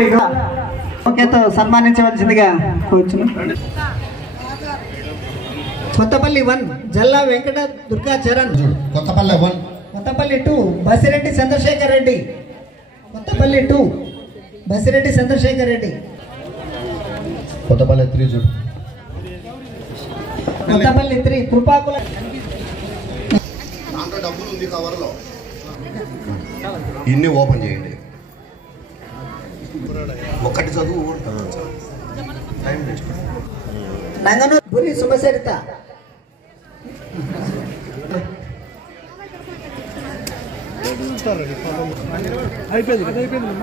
పోటీగా ఓకేతో సన్మానించవలసిందిగా కోరుచును. కొత్తపల్లి 1 జల్లా వెంకట దుర్గా చరణ్. కొత్తపల్లి 1. కొత్తపల్లి 2 బసిరెడ్డి చంద్రశేఖర్ రెడ్డి. కొత్తపల్లి 2 బసిరెడ్డి చంద్రశేఖర్ రెడ్డి. కొత్తపల్లి 3 చూడు. కొత్తపల్లి 3 కృపాకుల. దాంట్లో డబ్బులు ఉంది కవర్లో. ఇన్ని ఓపెన్ చేయండి. ఒక్కటి చదువు. నంగనూరు బురి శుభచరిత.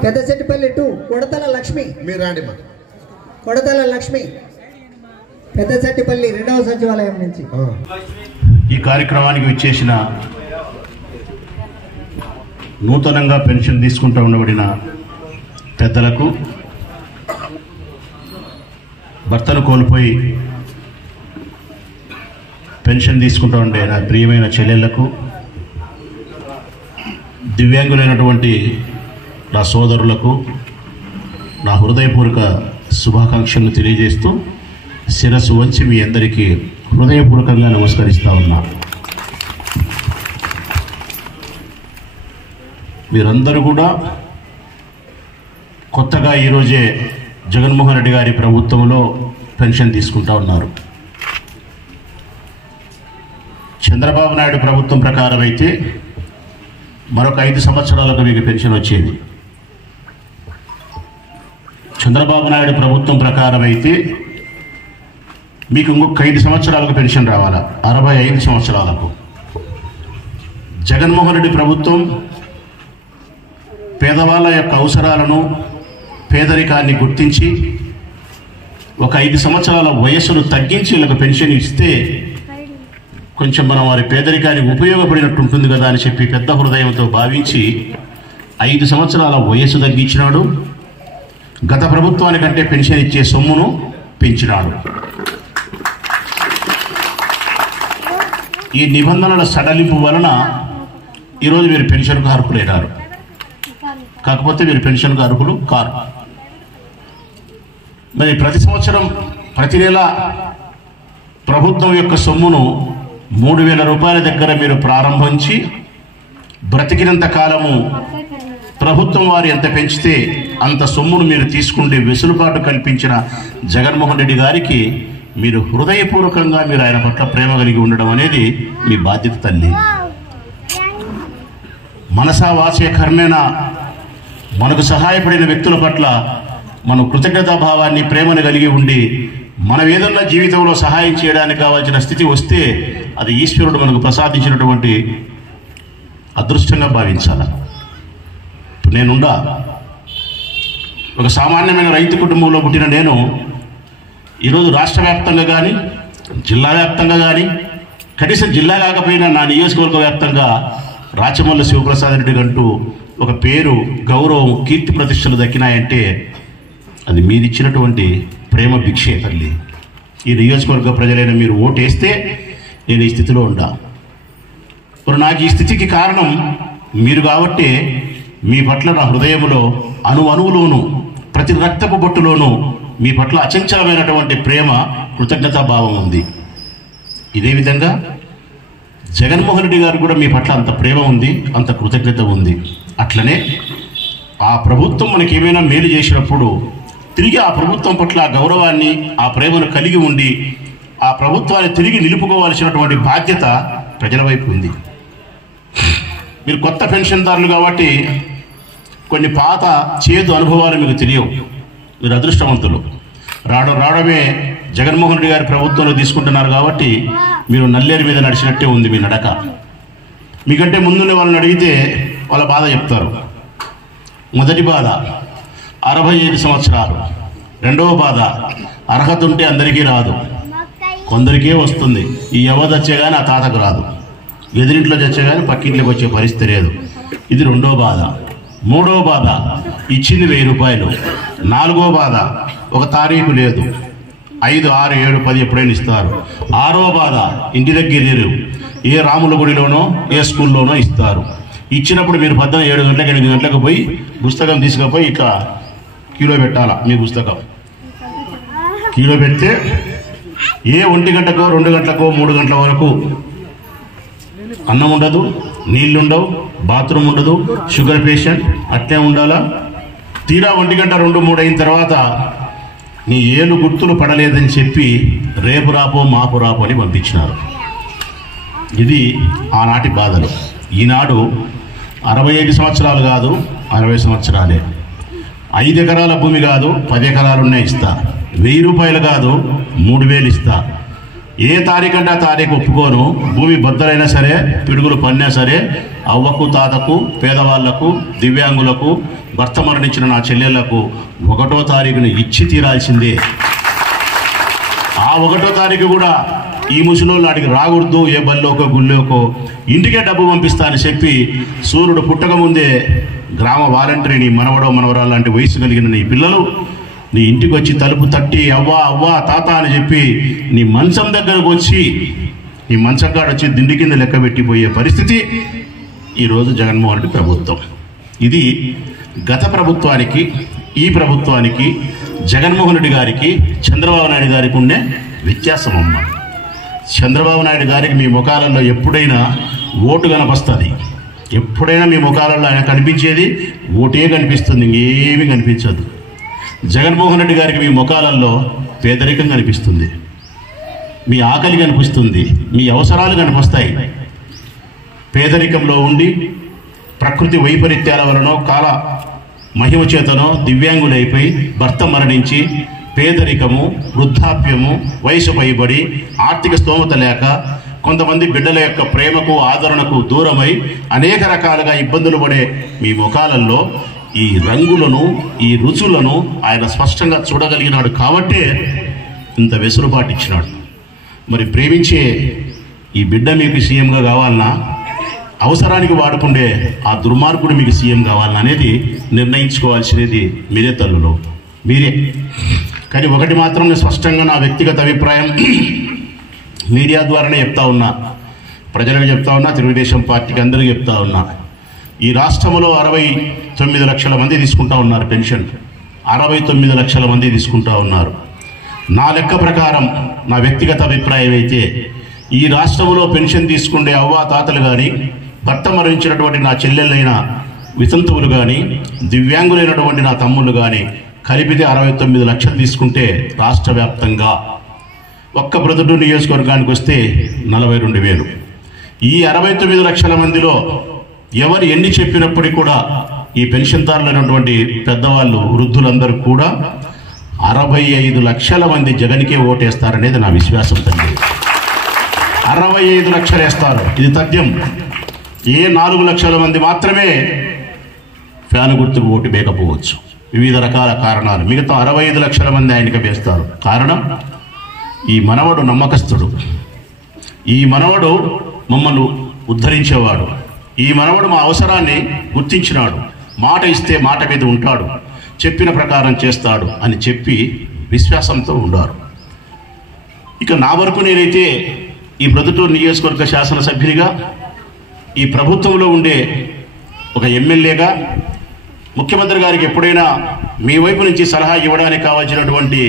పెద్దచెట్టిపల్లి 2 కొడతల లక్ష్మి. మీరు రండి మా. కొడతల లక్ష్మి పెద్దచెట్టిపల్లి 2వ సచివాలయం నుంచి. ఈ కార్యక్రమానికి విచ్చేసిన నూతనంగా పెన్షన్ తీసుకుంటూ ఉండబడిన పెద్దలకు, భర్తను కోల్పోయి పెన్షన్ తీసుకుంటూ ఉండే నా ప్రియమైన చెల్లెళ్లకు, దివ్యాంగులైనటువంటి నా సోదరులకు నా హృదయపూర్వక శుభాకాంక్షలను తెలియజేస్తూ శిరస్సు వంచి మీ అందరికీ హృదయపూర్వకంగా నమస్కరిస్తా ఉన్నా. మీరందరూ కూడా కొత్తగా ఈరోజే జగన్మోహన్ రెడ్డి గారి ప్రభుత్వంలో పెన్షన్ తీసుకుంటా ఉన్నారు. చంద్రబాబు నాయుడు ప్రభుత్వం ప్రకారం అయితే మరొక 5 సంవత్సరాలకు మీకు పెన్షన్ వచ్చేది. చంద్రబాబు నాయుడు ప్రభుత్వం ప్రకారం అయితే మీకు ఇంకొక 5 సంవత్సరాలకు పెన్షన్ రావాలా, 65 సంవత్సరాలకు. జగన్మోహన్ రెడ్డి ప్రభుత్వం పేదవాళ్ళ యొక్క అవసరాలను, పేదరికాన్ని గుర్తించి ఒక 5 సంవత్సరాల వయస్సును తగ్గించి వీళ్ళకి పెన్షన్ ఇస్తే కొంచెం మనం వారి పేదరికానికి ఉపయోగపడినట్టు ఉంటుంది కదా అని చెప్పి పెద్ద హృదయంతో భావించి 5 సంవత్సరాల వయస్సు తగ్గించినాడు. గత ప్రభుత్వానికంటే పెన్షన్ ఇచ్చే సొమ్మును పెంచినాడు. ఈ నిబంధనల సడలింపు వలన ఈరోజు మీరు పెన్షన్కు అర్హులైనారు. కాకపోతే మీరు పెన్షన్కు అర్హులు కారు. మరి ప్రతి సంవత్సరం ప్రతి నెల ప్రభుత్వం యొక్క సొమ్మును 3,000 రూపాయల దగ్గర మీరు ప్రారంభించి బ్రతికినంత కాలము ప్రభుత్వం వారు ఎంత పెంచితే అంత సొమ్మును మీరు తీసుకుంటే వెసులుబాటు కల్పించిన జగన్మోహన్ రెడ్డి గారికి మీరు హృదయపూర్వకంగా మీరు ఆయన పట్ల ప్రేమ కలిగి ఉండడం అనేది మీ బాధ్యత తల్లి. మనసా వాచే కర్మేణ మనకు సహాయపడిన వ్యక్తుల పట్ల మనం కృతజ్ఞతాభావాన్ని, ప్రేమను కలిగి ఉండి మనం ఏదన్నా జీవితంలో సహాయం చేయడానికి కావాల్సిన స్థితి వస్తే అది ఈశ్వరుడు మనకు ప్రసాదించినటువంటి అదృష్టంగా భావించాలి. నేనుండా ఒక సామాన్యమైన రైతు కుటుంబంలో పుట్టిన నేను ఈరోజు రాష్ట్ర వ్యాప్తంగా కానీ, జిల్లా వ్యాప్తంగా కానీ, కనీసం జిల్లా కాకపోయినా నా నియోజకవర్గ వ్యాప్తంగా రాచమల్లి శివప్రసాద్ రెడ్డి అంటూ ఒక పేరు, గౌరవం, కీర్తి ప్రతిష్టలు దక్కినాయంటే అది మీరిచ్చినటువంటి ప్రేమ భిక్షే తల్లి. ఈ నియోజకవర్గ ప్రజలైన మీరు ఓటేస్తే నేను ఈ స్థితిలో ఉండా. మరి నాకు ఈ స్థితికి కారణం మీరు కాబట్టి మీ పట్ల నా హృదయంలో అణువులోనూ ప్రతి రక్తపు బొట్టులోనూ మీ పట్ల అచంచలమైనటువంటి ప్రేమ, కృతజ్ఞతాభావం ఉంది. ఇదే విధంగా జగన్మోహన్ రెడ్డి గారు కూడా మీ పట్ల అంత ప్రేమ ఉంది, అంత కృతజ్ఞత ఉంది. అట్లనే ఆ ప్రభుత్వం మనకి ఏమైనా మేలు చేసినప్పుడు తిరిగి ఆ ప్రభుత్వం పట్ల ఆ గౌరవాన్ని, ఆ ప్రేమను కలిగి ఉండి ఆ ప్రభుత్వాన్ని తిరిగి నిలుపుకోవాల్సినటువంటి బాధ్యత ప్రజల వైపు ఉంది. మీరు కొత్త పెన్షన్దారులు కాబట్టి కొన్ని పాత చేదు అనుభవాలు మీకు తెలియవు. మీరు అదృష్టవంతులు. రావడమే జగన్మోహన్ రెడ్డి గారి ప్రభుత్వంలో తీసుకుంటున్నారు కాబట్టి మీరు నల్లేరు మీద నడిచినట్టే ఉంది మీ నడక. మీకంటే ముందున్న వాళ్ళని అడిగితే వాళ్ళ బాధ చెప్తారు. మొదటి బాధ 65 సంవత్సరాలు. రెండవ బాధ అర్హత ఉంటే అందరికీ రాదు, కొందరికే వస్తుంది. ఈ ఎవరు చచ్చే కానీ ఆ తాతకు రాదు, ఎదురింట్లో చచ్చే కానీ పక్కింట్లోకి వచ్చే పరిస్థితి లేదు. ఇది రెండో బాధ. మూడవ బాధ ఇచ్చింది 1000 రూపాయలు. నాలుగో బాధ ఒక తారీఖు లేదు, 5, 6, 7, 10 ఎప్పుడైనా ఇస్తారు. ఆరో బాధ ఇంటి దగ్గర లేరు, ఏ రాముల గుడిలోనో ఏ స్కూల్లోనో ఇస్తారు. ఇచ్చినప్పుడు మీరు 7 గంటలకు 8 గంటలకు పోయి పుస్తకం తీసుకుపోయి ఇట్లా కిలో పెట్టాలా మీ పుస్తకం. కిలో పెడితే ఏ 1 గంటకో 2 గంటలకో 3 గంటల వరకు అన్నం ఉండదు, నీళ్ళు ఉండవు, బాత్రూమ్ ఉండదు, షుగర్ పేషెంట్ అట్లే ఉండాలా. తీరా 1 గంట 2, 3 అయిన తర్వాత నీ ఏలు గుర్తులు పడలేదని చెప్పి రేపు రాపో మాపు రాపో అని పంపించినారు. ఇది ఆనాటి బాధలు. ఈనాడు 65 సంవత్సరాలు కాదు, 60 సంవత్సరాలే. 5 ఎకరాల భూమి కాదు, 10 ఎకరాలున్నా ఇస్తా. 1000 రూపాయలు కాదు, 3000 ఇస్తా. ఏ తారీఖంటే ఆ తారీఖు ఒప్పుకోను. భూమి బద్దలైనా సరే, పిడుగులు పడినా సరే, అవ్వకు తాతకు, పేదవాళ్లకు, దివ్యాంగులకు, భర్త మరణించిన నా చెల్లెళ్లకు 1వ తారీఖుని ఇచ్చి తీరాల్సిందే. ఆ 1వ తారీఖు కూడా ఈ ముసలోళ్ళు అడిగి రాకూడదు. ఏ బల్లోకో గుళ్ళోకో ఇంటికే డబ్బు పంపిస్తా అని చెప్పి సూర్యుడు పుట్టక ముందే గ్రామ వాలంటీర్ నీ మనవడో మనవరాలు లాంటి వయసు కలిగిన నీ పిల్లలు నీ ఇంటికి వచ్చి తలుపు తట్టి అవ్వా అవ్వా తాత అని చెప్పి నీ మంచం దగ్గరకు వచ్చి నీ మంచం కాడ వచ్చి దిండి కింద లెక్క పెట్టిపోయే పరిస్థితి ఈరోజు జగన్మోహన్ రెడ్డి ప్రభుత్వం. ఇది గత ప్రభుత్వానికి ఈ ప్రభుత్వానికి జగన్మోహన్ రెడ్డి గారికి చంద్రబాబు నాయుడు గారికి ఉండే వ్యత్యాసం అమ్మ. చంద్రబాబు నాయుడు గారికి మీ ముఖాలలో ఎప్పుడైనా ఓటు కనిపిస్తుంది. ఎప్పుడైనా మీ ముఖాలలో ఆయన కనిపించేది ఓటే కనిపిస్తుంది, ఇంకేమీ కనిపించదు. జగన్మోహన్ రెడ్డి గారికి మీ ముఖాలలో పేదరికం కనిపిస్తుంది, మీ ఆకలి కనిపిస్తుంది, మీ అవసరాలు కనిపిస్తాయి. పేదరికంలో ఉండి ప్రకృతి వైపరీత్యాల వలన కాల మహిమ చేతనో దివ్యాంగులైపోయి భర్త మరణించి పేదరికము, వృద్ధాప్యము, వయసు పైబడి ఆర్థిక స్తోమత లేక కొంతమంది బిడ్డల యొక్క ప్రేమకు ఆదరణకు దూరమై అనేక రకాలుగా ఇబ్బందులు పడే మీ ముఖాలలో ఈ రంగులను, ఈ రుచులను ఆయన స్పష్టంగా చూడగలిగినాడు. కాబట్టే ఇంత వెసులుబాటు ఇచ్చినాడు. మరి ప్రేమించే ఈ బిడ్డ మీకు సీఎంగా కావాలన్నా, అవసరానికి వాడుకుండే ఆ దుర్మార్గుడు మీకు సీఎం కావాలన్నా అనేది నిర్ణయించుకోవాల్సినది మీరే తల్లులో, మీరే. కానీ ఒకటి మాత్రం స్పష్టంగా నా వ్యక్తిగత అభిప్రాయం మీడియా ద్వారానే చెప్తా ఉన్నా, ప్రజలకు చెప్తా ఉన్నా, తెలుగుదేశం పార్టీకి అందరికీ చెప్తా ఉన్నా. ఈ రాష్ట్రంలో 69 లక్షల మంది తీసుకుంటా ఉన్నారు పెన్షన్. 69 లక్షల మంది తీసుకుంటా ఉన్నారు. నా లెక్క ప్రకారం, నా వ్యక్తిగత అభిప్రాయం అయితే ఈ రాష్ట్రంలో పెన్షన్ తీసుకుండే అవ్వా తాతలు కానీ, భర్త మరణించినటువంటి నా చెల్లెళ్ళైన వితంతువులు కానీ, దివ్యాంగులైనటువంటి నా తమ్ముళ్ళు కానీ కలిపితే 69 లక్షలు తీసుకుంటే రాష్ట్ర వ్యాప్తంగా ఒక్క ప్రొద్దుటూరు నియోజకవర్గానికి వస్తే 42,000. ఈ 69 లక్షల మందిలో ఎవరు ఎన్ని చెప్పినప్పటికీ కూడా ఈ పెన్షన్దారులైనటువంటి పెద్దవాళ్ళు, వృద్ధులందరూ కూడా 65 లక్షల మంది జగన్కే ఓటేస్తారనేది నా విశ్వాసం. తండ్రి 65 లక్షలు వేస్తారు. ఇది తథ్యం. ఏ 4 లక్షల మంది మాత్రమే ఫ్యాను గుర్తుకు ఓటు వేయకపోవచ్చు, వివిధ రకాల కారణాలు. మిగతా 65 లక్షల మంది ఆయనకి వేస్తారు. కారణం, ఈ మనవడు నమ్మకస్తుడు, ఈ మనవడు మమ్మల్ని ఉద్ధరించేవాడు, ఈ మనవడు మా అవసరాన్ని గుర్తించినాడు, మాట ఇస్తే మాట మీద ఉంటాడు, చెప్పిన ప్రకారం చేస్తాడు అని చెప్పి విశ్వాసంతో ఉండారు. ఇక నా వరకు నేనైతే ఈ ప్రొద్దుటూరు నియోజకవర్గ శాసనసభ్యునిగా, ఈ ప్రభుత్వంలో ఉండే ఒక ఎమ్మెల్యేగా, ముఖ్యమంత్రి గారికి ఎప్పుడైనా మీ వైపు నుంచి సలహా ఇవ్వడానికి కావాల్సినటువంటి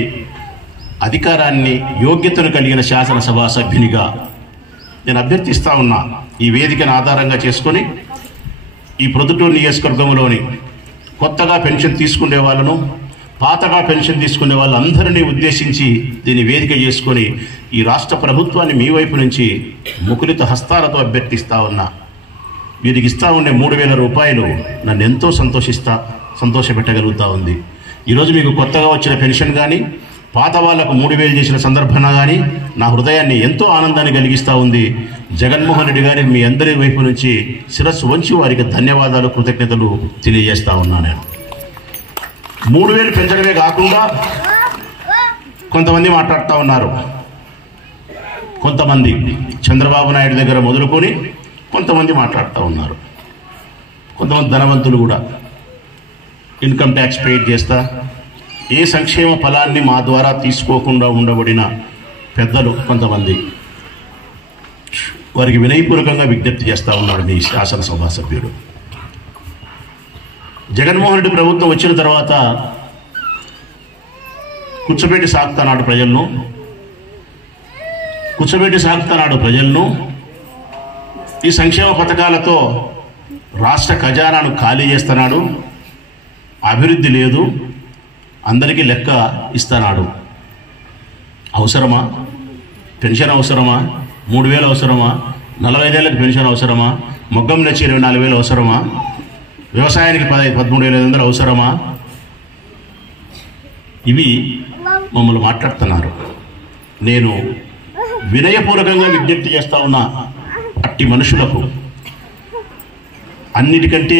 అధికారాన్ని, యోగ్యతను కలిగిన శాసనసభ సభ్యునిగా నేను అభ్యర్థిస్తా ఉన్నా. ఈ వేదికను ఆధారంగా చేసుకొని ఈ ప్రొద్దుటూరు నియోజకవర్గంలోని కొత్తగా పెన్షన్ తీసుకునే వాళ్ళను, పాతగా పెన్షన్ తీసుకునే వాళ్ళందరినీ ఉద్దేశించి దీన్ని వేదిక చేసుకొని ఈ రాష్ట్ర ప్రభుత్వాన్ని మీ వైపు నుంచి ముకులిత హస్తాలతో అభ్యర్థిస్తా ఉన్నా. వీరికి ఇస్తా ఉండే 3,000 రూపాయలు నన్ను ఎంతో సంతోషపెట్టగలుగుతూ ఉంది. ఈరోజు మీకు కొత్తగా వచ్చిన పెన్షన్ కానీ, పాత వాళ్లకు 3,000 చేసిన సందర్భంగా కానీ నా హృదయాన్ని ఎంతో ఆనందాన్ని కలిగిస్తూ ఉంది. జగన్మోహన్ రెడ్డి గారి మీ అందరి వైపు నుంచి శిరస్సు వంచి వారికి ధన్యవాదాలు, కృతజ్ఞతలు తెలియజేస్తా ఉన్నా. నేను 3,000 పెంచడమే కాకుండా కొంతమంది మాట్లాడుతూ ఉన్నారు. కొంతమంది చంద్రబాబు నాయుడు దగ్గర మొదలుకొని కొంతమంది మాట్లాడుతూ ఉన్నారు. కొంతమంది ధనవంతులు కూడా ఇన్కమ్ ట్యాక్స్ పేడ్ చేస్తా, ఏ సంక్షేమ ఫలాన్ని మా ద్వారా తీసుకోకుండా ఉండబడిన పెద్దలు కొంతమంది, వారికి వినయపూర్వకంగా విజ్ఞప్తి చేస్తూ ఉన్నాడు మీ శాసనసభ సభ్యుడు. జగన్మోహన్ రెడ్డి ప్రభుత్వం వచ్చిన తర్వాత కూర్చోబెట్టి సాగుతున్నాడు ప్రజలను. ఈ సంక్షేమ పథకాలతో రాష్ట్ర ఖజానాను ఖాళీ చేస్తున్నాడు. అభివృద్ధి లేదు, అందరికీ లెక్క ఇస్తున్నాడు. అవసరమా? పెన్షన్ అవసరమా? 3,000 అవసరమా? 45 ఏళ్ళకి పెన్షన్ అవసరమా? మొగ్గం నచ్చి 24,000 అవసరమా? వ్యవసాయానికి 13,500 అవసరమా? ఇవి మమ్మల్ని మాట్లాడుతున్నారు. నేను వినయపూర్వకంగా విజ్ఞప్తి చేస్తా ఉన్నా, అట్టి మనుషులకు అన్నిటికంటే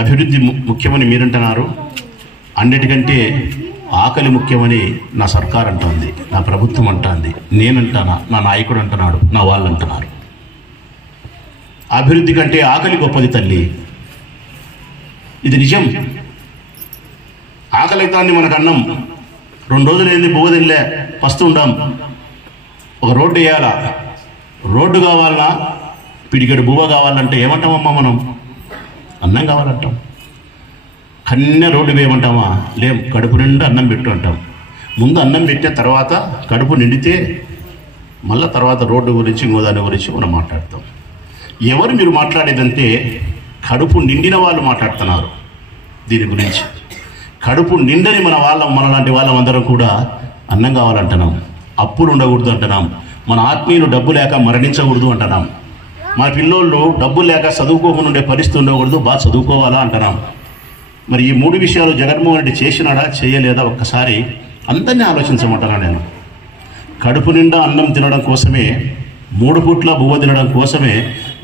అభివృద్ధి ముఖ్యమని మీరంటున్నారు, అన్నిటికంటే ఆకలి ముఖ్యమని నా సర్కార్ అంటుంది, నా ప్రభుత్వం అంటుంది, నేనంటానా, నా నాయకుడు అంటున్నాడు, నా వాళ్ళు అంటున్నారు. అభివృద్ధి కంటే ఆకలి గొప్పది తల్లి, ఇది నిజం. ఆకలితాన్ని మనకు అన్నం 2 రోజులు ఏంది బువ్వ తినలే పస్తుండాం. ఒక రోడ్డు వేయాలా, రోడ్డు కావాలన్నా పిడిగడు బువ్వ కావాలంటే ఏమంటామమ్మా మనం? అన్నం కావాలంటాం. కన్య రోడ్డు వేయమంటామా? లేం, కడుపు నిండా అన్నం పెట్టు అంటాం. ముందు అన్నం పెట్టిన తర్వాత కడుపు నిండితే మళ్ళీ తర్వాత రోడ్డు గురించి ఇంకో దాని గురించి మనం మాట్లాడతాం. ఎవరు మీరు మాట్లాడేదంటే కడుపు నిండిన వాళ్ళు మాట్లాడుతున్నారు దీని గురించి. కడుపు నిండని మనలాంటి వాళ్ళందరం కూడా అన్నం కావాలంటున్నాం, అప్పులు ఉండకూడదు అంటున్నాం, మన ఆత్మీయులు డబ్బు లేక మరణించకూడదు అంటున్నాం, మన పిల్లోళ్ళు డబ్బు లేక చదువుకోకుండా ఉండే పరిస్థితి ఉండకూడదు, బాగా చదువుకోవాలా అంటున్నాం. మరి ఈ 3 విషయాలు జగన్మోహన్ రెడ్డి చేసినాడా చేయలేదా ఒక్కసారి అందరినీ ఆలోచించమంటున్నా నేను. కడుపు నిండా అన్నం తినడం కోసమే, 3 పూట్ల బువ్వ తినడం కోసమే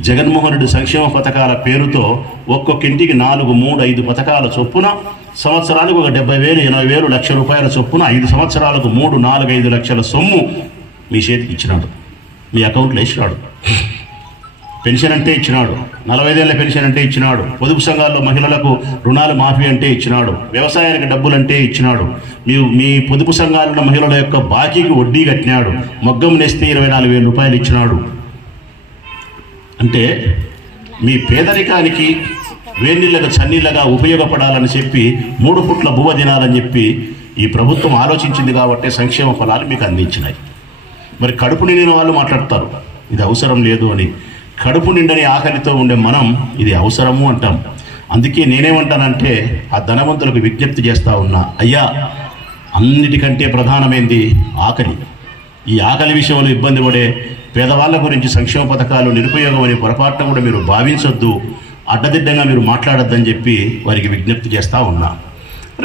జగన్మోహన్ రెడ్డి సంక్షేమ పథకాల పేరుతో ఒక్కొక్క ఇంటికి 4, 3, 5 పథకాల చొప్పున సంవత్సరానికి ఒక 70,000, 80,000, లక్ష రూపాయల చొప్పున 5 సంవత్సరాలకు 3, 4, 5 లక్షల సొమ్ము మీ చేతికి ఇచ్చినాడు, మీ అకౌంట్లో వేసినాడు. పెన్షన్ అంటే ఇచ్చినాడు, 45 ఏళ్ళ పెన్షన్ అంటే ఇచ్చినాడు, పొదుపు సంఘాల్లో మహిళలకు రుణాలు మాఫీ అంటే ఇచ్చినాడు, వ్యవసాయానికి డబ్బులు అంటే ఇచ్చినాడు, మీ పొదుపు సంఘాలలో మహిళల యొక్క బాకీకి వడ్డీ కట్టినాడు, మొగ్గం నేస్తే 24,000 రూపాయలు ఇచ్చినాడు. అంటే మీ పేదరికానికి వేడినీళ్ళగా చన్నీళ్ళగా ఉపయోగపడాలని చెప్పి 3 పూట్ల బువ్వ తినాలని చెప్పి ఈ ప్రభుత్వం ఆలోచించింది కాబట్టి సంక్షేమ ఫలాలు మీకు అందించినాయి. మరి కడుపు నిండిన వాళ్ళు మాట్లాడతారు ఇది అవసరం లేదు అని. కడుపు నిండని ఆకలితో ఉండే మనం ఇది అవసరము అంటాం. అందుకే నేనేమంటానంటే ఆ ధనవంతులకు విజ్ఞప్తి చేస్తూ ఉన్నా, అయ్యా అన్నిటికంటే ప్రధానమైంది ఆకలి. ఈ ఆకలి విషయంలో ఇబ్బంది పడే పేదవాళ్ళ గురించి సంక్షేమ పథకాలు నిరుపయోగమని పొరపాటున కూడా మీరు భావించొద్దు, అడ్డదిడ్డంగా మీరు మాట్లాడొద్దని చెప్పి వారికి విజ్ఞప్తి చేస్తూ ఉన్నా.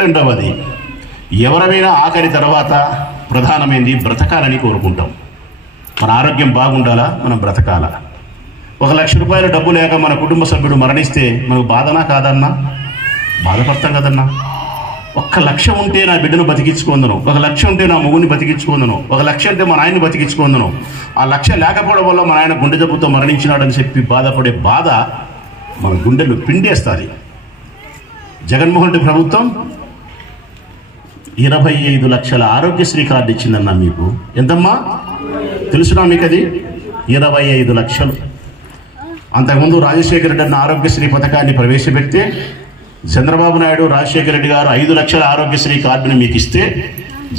రెండవది, ఎవరైనా ఆకలి తర్వాత ప్రధానమైంది బ్రతకాలని కోరుకుంటాం. మన ఆరోగ్యం బాగుండాలా, మనం బ్రతకాలా. 1,00,000 రూపాయల డబ్బు లేక మన కుటుంబ సభ్యుడు మరణిస్తే మనకు బాధనా కాదన్నా? బాధపడతాం కదన్నా. 1,00,000 ఉంటే నా బిడ్డను బతికించుకుందను, 1,00,000 ఉంటే నా మొగుని బతికించుకుందను, 1,00,000 ఉంటే మా నాయన్ని బతికించుకుందను, ఆ 1,00,000 లేకపోవడం వల్ల మా నాయన గుండె జబ్బుతో మరణించినాడని చెప్పి బాధపడే బాధ మన గుండెలు పిండేస్తుంది. జగన్మోహన్ రెడ్డి ప్రభుత్వం 25 లక్షల ఆరోగ్యశ్రీ కార్డు ఇచ్చిందన్నా మీకు. ఎంతమ్మా తెలుసునా మీకు? అది 25 లక్షలు. అంతకుముందు రాజశేఖర రెడ్డి అన్న ఆరోగ్యశ్రీ పథకాన్ని ప్రవేశపెడితే చంద్రబాబు నాయుడు, రాజశేఖర రెడ్డి గారు 5 లక్షల ఆరోగ్యశ్రీ కార్డుని మీకు ఇస్తే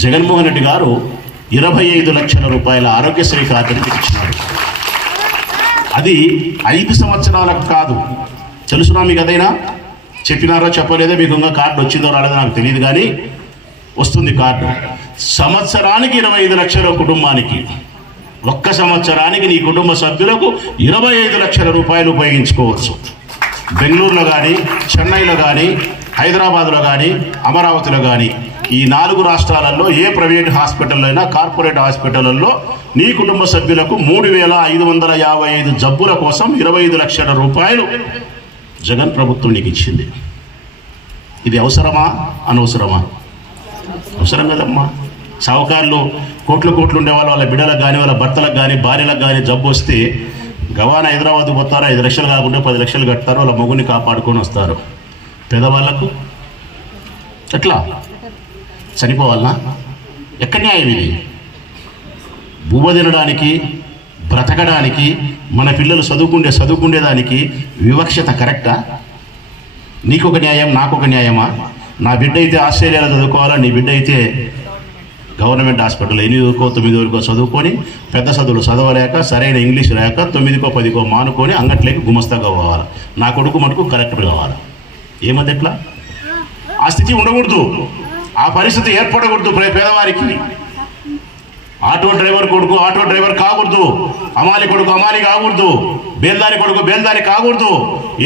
జగన్మోహన్ రెడ్డి గారు 25 లక్షల రూపాయల ఆరోగ్యశ్రీ కార్డుని మీకు ఇచ్చినారు. అది 5 సంవత్సరాలకు కాదు. తెలుసునా మీకు? అదైనా చెప్పినారో చెప్పలేదో, మీకు ఇంకా కార్డు వచ్చిందో రాలేదో నాకు తెలియదు, కానీ వస్తుంది కార్డు. సంవత్సరానికి 25 లక్షల కుటుంబానికి, ఒక్క సంవత్సరానికి నీ కుటుంబ సభ్యులకు 25 లక్షల రూపాయలు ఉపయోగించుకోవచ్చు. బెంగళూరులో కానీ, చెన్నైలో కానీ, హైదరాబాద్లో కానీ, అమరావతిలో కానీ, ఈ 4 రాష్ట్రాలలో ఏ ప్రైవేట్ హాస్పిటల్లో అయినా, కార్పొరేట్ హాస్పిటల్లో నీ కుటుంబ సభ్యులకు 3,555 జబ్బుల కోసం 25 లక్షల రూపాయలు జగన్ ప్రభుత్వం నీకు ఇచ్చింది. ఇది అవసరమా అనవసరమా? అవసరం కదమ్మా. సావుకారులు కోట్లు ఉండేవాళ్ళు వాళ్ళ బిడ్డలకు కానీ, వాళ్ళ భర్తలకు కానీ, భార్యలకు కానీ జబ్బు వస్తే గవాన హైదరాబాద్ పోతారు, 5 లక్షలు కాకుండా 10 లక్షలు కడతారు, వాళ్ళ మొగుని కాపాడుకొని వస్తారు. పేదవాళ్ళకు ఎట్లా చనిపోవాలనా? ఎక్కడ న్యాయం ఇది? బువ్వ తినడానికి, బ్రతకడానికి, మన పిల్లలు చదువుకుండేదానికి వివక్షత కరెక్టా? నీకొక న్యాయం, నాకొక న్యాయమా? నా బిడ్డ అయితే ఆస్ట్రేలియాలో చదువుకోవాలా, నీ బిడ్డ అయితే గవర్నమెంట్ హాస్పిటల్ 8కో 9కో చదువుకొని పెద్ద చదువులు చదవలేక సరైన ఇంగ్లీష్ లేక 9కో 10కో మానుకొని అంగట్లోకి గుమస్తాగా పోవాలి. నా కొడుకు మటుకు కలెక్టర్ కావాలి. ఏమది ఎట్లా? ఆ స్థితి ఉండకూడదు, ఆ పరిస్థితి ఏర్పడకూడదు. పేదవారికి ఆటో డ్రైవర్ కొడుకు ఆటో డ్రైవర్ కాకూడదు, అమాలి కొడుకు అమాలి కాకూడదు, బేల్దారి కొడుకు బేల్దారి కాకూడదు.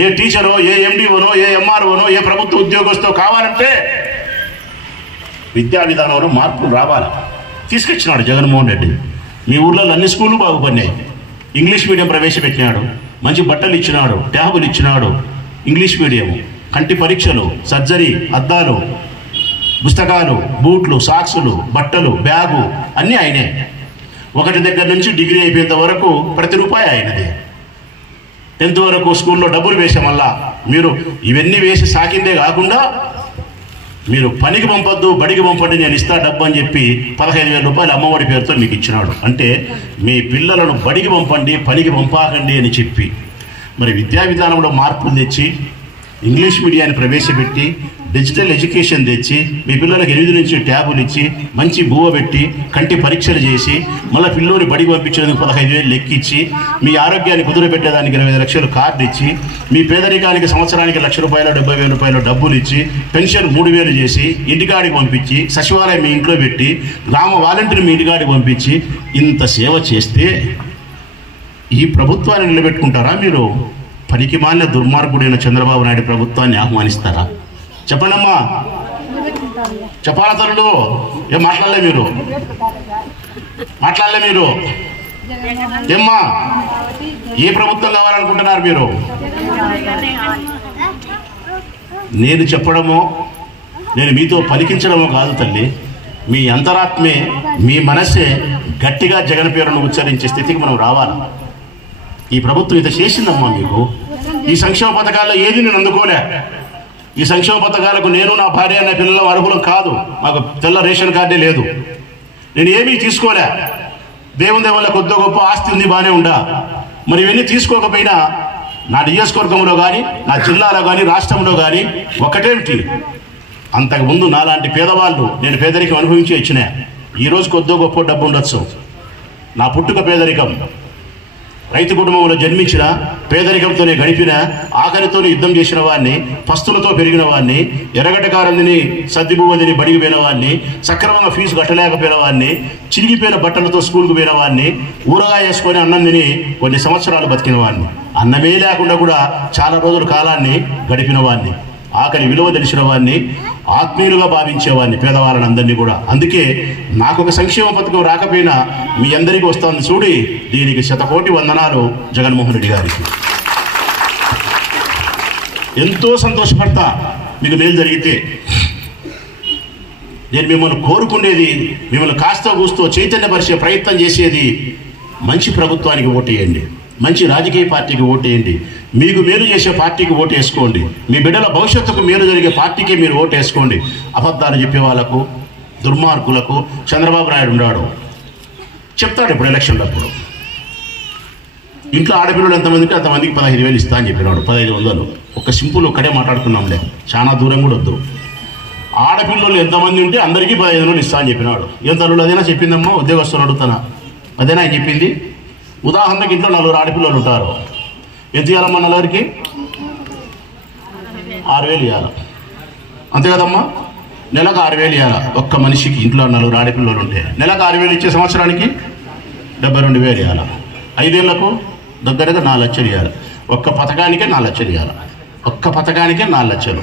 ఏ టీచరో, ఏ ఎండిఓనో, ఏ ఎంఆర్ఓనో, ఏ ప్రభుత్వ ఉద్యోగస్తుతో కావాలంటే విద్యా విధానంలో మార్పులు రావాలి. తీసుకొచ్చినాడు జగన్మోహన్ రెడ్డి. మీ ఊర్లలో అన్ని స్కూళ్ళు బాగుపడినాయి. ఇంగ్లీష్ మీడియం ప్రవేశపెట్టినాడు, మంచి బట్టలు ఇచ్చినాడు, ట్యాబులు ఇచ్చినాడు. ఇంగ్లీష్ మీడియం, కంటి పరీక్షలు, సర్జరీ, అద్దాలు, పుస్తకాలు, బూట్లు, సాక్సులు, బట్టలు, బ్యాగు అన్నీ ఆయనే. 1 దగ్గర నుంచి డిగ్రీ అయిపోయేంత వరకు ప్రతి రూపాయి ఆయనదే. 10th వరకు స్కూల్లో డబ్బులు వేసాం. మళ్ళా మీరు ఇవన్నీ వేసి సాకిందే కాకుండా మీరు పనికి పంపొద్దు, బడికి పంపండి, నేను ఇస్తా డబ్బు అని చెప్పి 15,000 రూపాయలు అమ్మఒడి పేరుతో మీకు ఇచ్చినాడు. అంటే మీ పిల్లలను బడికి పంపండి, పనికి పంపాకండి అని చెప్పి మరి విద్యా విధానంలో మార్పులు తెచ్చి ఇంగ్లీష్ మీడియాన్ని ప్రవేశపెట్టి డిజిటల్ ఎడ్యుకేషన్ తెచ్చి మీ పిల్లలకు 8 నుంచి ట్యాబులు ఇచ్చి మంచి బువ్వ పెట్టి కంటి పరీక్షలు చేసి మళ్ళీ పిల్లోని బడికి పంపించేందుకు 15,000 లెక్కిచ్చి మీ ఆరోగ్యాన్ని కుదురపెట్టేదానికి 20 లక్షలు కార్డు ఇచ్చి మీ పేదరికానికి సంవత్సరానికి 1,00,000 రూపాయలు 70,000 రూపాయలు డబ్బులు ఇచ్చి పెన్షన్ 3,000 చేసి ఇంటికాడికి పంపించి సచివాలయం మీ ఇంట్లో పెట్టి గ్రామ వాలంటీర్ మీ ఇంటికాడికి పంపించి ఇంత సేవ చేస్తే ఈ ప్రభుత్వాన్ని నిలబెట్టుకుంటారా మీరు? పనికి మాలిన దుర్మార్గుడైన చంద్రబాబు నాయుడు ప్రభుత్వాన్ని ఆహ్వానిస్తారా? చెప్పండమ్మా, చెప్పాలా తల్లుడు? ఏం మాట్లాడలే మీరు? ఏమ్మా, ఏ ప్రభుత్వం కావాలనుకుంటున్నారు మీరు? నేను చెప్పడమో నేను మీతో పలికించడమో కాదు తల్లి, మీ అంతరాత్మే మీ మనసే గట్టిగా జగన్ పేరును ఉచ్చరించే స్థితికి మనం రావాలి. ఈ ప్రభుత్వం ఇంత చేసిందమ్మా మీకు. ఈ సంక్షేమ పథకాల్లో ఏది నేను అందుకోలే. ఈ సంక్షేమ పథకాలకు నేను, నా భార్య, నా పిల్లల అర్హులం కాదు. మాకు తెల్ల రేషన్ కార్డే లేదు. నేను ఏమీ తీసుకోలే. దేవుని వల్ల కొద్ది గొప్ప ఆస్తి ఉంది, బాగానే ఉండా. మరి ఇవన్నీ తీసుకోకపోయినా నా నియోజకవర్గంలో కానీ, నా జిల్లాలో కానీ, రాష్ట్రంలో కానీ ఒకటేమిటి, అంతకుముందు నాలాంటి పేదవాళ్ళు నేను పేదరికం అనుభవించి వచ్చినా. ఈరోజు కొద్ది గొప్ప డబ్బు ఉండొచ్చు. నా పుట్టుక పేదరికం, రైతు కుటుంబంలో జన్మించిన, పేదరికంతోనే గడిపిన, ఆకలితోనే యుద్ధం చేసిన వాడిని, పస్తులతో పెరిగిన వాడిని, ఎర్రగడ్డకారందిని సర్దిబువ్వదిని బడికి పోయిన వాడిని, సక్రమంగా ఫీజు కట్టలేకపోయిన వాడిని, చిరిగిపోయిన బట్టలతో స్కూల్కి పోయిన వాడిని, ఊరగా వేసుకొని అన్నం తిని కొన్ని సంవత్సరాలు బతికిన వాడిని, అన్నమే లేకుండా కూడా చాలా రోజుల కాలాన్ని గడిపిన వాడిని, ఆకలి విలువ తెలిసిన వాడిని, ఆత్మీయులుగా భావించేవాడిని, పేదవాళ్ళని అందరినీ కూడా. అందుకే నాకు ఒక సంక్షేమ పథకం రాకపోయినా మీ అందరికీ వస్తుంది చూడి, దీనికి 100,000,000 వందనాలు జగన్మోహన్ రెడ్డి గారికి. ఎంతో సంతోషపడతా మీకు మేలు జరిగితే. నేను మిమ్మల్ని కోరుకునేది, మిమ్మల్ని కాస్త కూస్తో చైతన్యపరిచే ప్రయత్నం చేసేది, మంచి ప్రభుత్వానికి ఓటేయండి, మంచి రాజకీయ పార్టీకి ఓటేయండి, మీకు మేలు చేసే పార్టీకి ఓటు వేసుకోండి, మీ బిడ్డల భవిష్యత్తుకు మేలు జరిగే పార్టీకి మీరు ఓటు వేసుకోండి. అబద్ధాలు చెప్పే వాళ్ళకు, దుర్మార్గులకు చంద్రబాబు నాయుడు ఉన్నాడు, చెప్తాడు. ఇప్పుడు ఎలక్షన్లప్పుడు ఇంట్లో ఆడపిల్లలు ఎంతమందికి అంతమందికి 15,000 ఇస్తా అని చెప్పినాడు. 1500 ఒక సింపుల్ ఒక్కడే మాట్లాడుకున్నాంలే, చాలా దూరం కూడా వద్దు. ఆడపిల్లలు ఎంతమంది ఉంటే అందరికీ 15,000 ఇస్తా అని చెప్పినాడు. ఏం తల్లుడు అదేనా చెప్పిందమ్మా? ఉద్యోగస్తులు అడుగుతానా? అదేనా ఆయన చెప్పింది? ఉదాహరణకి ఇంట్లో 4 ఆడపిల్లలు ఉంటారు. ఎంత ఇవ్వాలమ్మా? 4కి 6,000 ఇవ్వాలి, అంతే కదమ్మా? నెలకు 6,000 ఇవ్వాలి ఒక్క మనిషికి. ఇంట్లో 4 ఆడపిల్లలు ఉంటే నెలకు 6,000 ఇచ్చే సంవత్సరానికి 72,000 ఇవ్వాలి. 5 ఏళ్లకు దగ్గరగా 4 లక్షలు ఇవ్వాలి. ఒక్క పథకానికే 4 లక్షలు ఇవ్వాలి. ఒక్క పథకానికే 4 లక్షలు.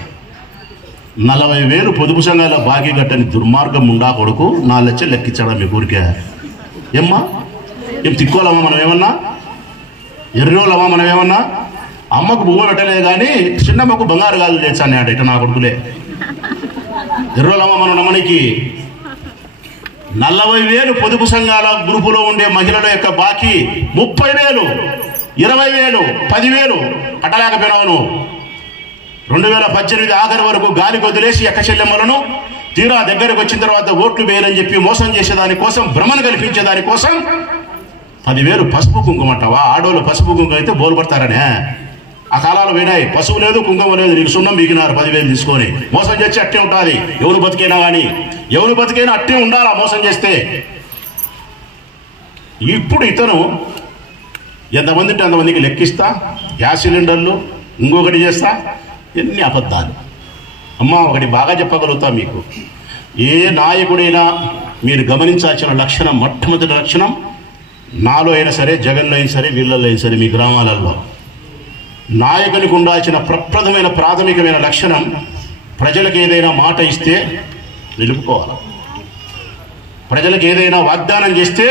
40,000 పొదుపు సంఘాల బాకీ కట్టని దుర్మార్గం ఉండా కొడుకు 4 లక్షలు లెక్కించడం మీ ఊరికే. ఏమ్మా, ఏం తిక్కోలమ్మా మనం ఏమన్నా? ఎర్రోళ్ళమ్మా మనం ఏమన్నా? అమ్మకు బువ్వ పెట్టలేదు కానీ చిన్నమ్మకు బంగారు గాజులు తెచ్చాను ఇట నా కొడుకులే. ఎర్రోళ్ళమ్మ మనం నమ్మనికి 40,000 పొదుపు సంఘాల గ్రూపులో ఉండే మహిళల యొక్క బాకీ 30,000, 20,000, 10,000 కట్టలేకపోయినాను. 2018 ఆఖరి వరకు గాలి వదిలేసి ఎక్క చెల్లెమ్మలను తీరా దగ్గరకు వచ్చిన తర్వాత ఓట్లు వేయరని చెప్పి మోసం చేసేదానికోసం, భ్రమను కల్పించేదానికోసం 10,000 పసుపు కుంకుమ అంటావా? ఆడోళ్ళు పసుపు కుంకుమ అయితే బోలు పడతారనే. ఆ కాలాలు పోయినాయి. పసుపు లేదు, కుంకుమ లేదు, నీకు సున్నం బీగినారు 10,000 తీసుకొని. మోసం చేసి అట్టే ఉంటుంది ఎవరు బతికైనా కానీ. ఎవరు బతికైనా అట్టే ఉండాలా మోసం చేస్తే. ఇప్పుడు ఇతను ఎంతమంది ఉంటే అంతమందికి లెక్కిస్తా, గ్యాస్ సిలిండర్లు ఇంకొకటి చేస్తా, ఎన్ని అబద్ధాలు. అమ్మా ఒకటి బాగా చెప్పగలుగుతా మీకు, ఏ నాయకుడైనా మీరు గమనించాల్సిన లక్షణం, మొట్టమొదటి లక్షణం నాలో అయినా సరే, జగన్లో అయినా సరే, వీళ్ళల్లో అయినా సరే, మీ గ్రామాలలో నాయకునికి ఉండాల్సిన ప్రప్రథమైన ప్రాథమికమైన లక్షణం ప్రజలకు ఏదైనా మాట ఇస్తే నిలుపుకోవాలి. ప్రజలకు ఏదైనా వాగ్దానం చేస్తే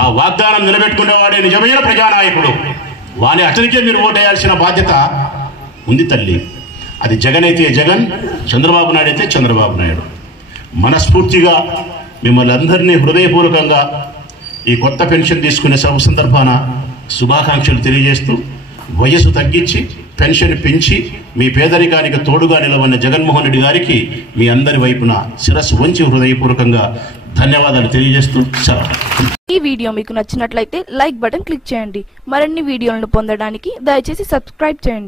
ఆ వాగ్దానం నిలబెట్టుకునేవాడే నిజమైన ప్రజానాయకుడు. వాని అతనికే మీరు ఓటేయాల్సిన బాధ్యత ఉంది తల్లి. అది జగన్ అయితే జగన్, చంద్రబాబు నాయుడు అయితే చంద్రబాబు నాయుడు. మనస్ఫూర్తిగా మిమ్మల్ని అందరినీ హృదయపూర్వకంగా ఈ కొత్త పెన్షన్ తీసుకునే సందర్భాన శుభాకాంక్షలు తెలియజేస్తూ, వయసు తగ్గించి పెన్షన్ పెంచి మీ పేదరికానికి తోడుగా నిలవన్న జగన్మోహన్ రెడ్డి గారికి మీ అందరి వైపున శిరస్సు వంచి హృదయపూర్వకంగా ధన్యవాదాలు తెలియజేస్తూ సెలవు. ఈ వీడియో మీకు నచ్చినట్లయితే లైక్ బటన్ క్లిక్ చేయండి. మరిన్ని వీడియోలను పొందడానికి దయచేసి సబ్స్క్రైబ్ చేయండి.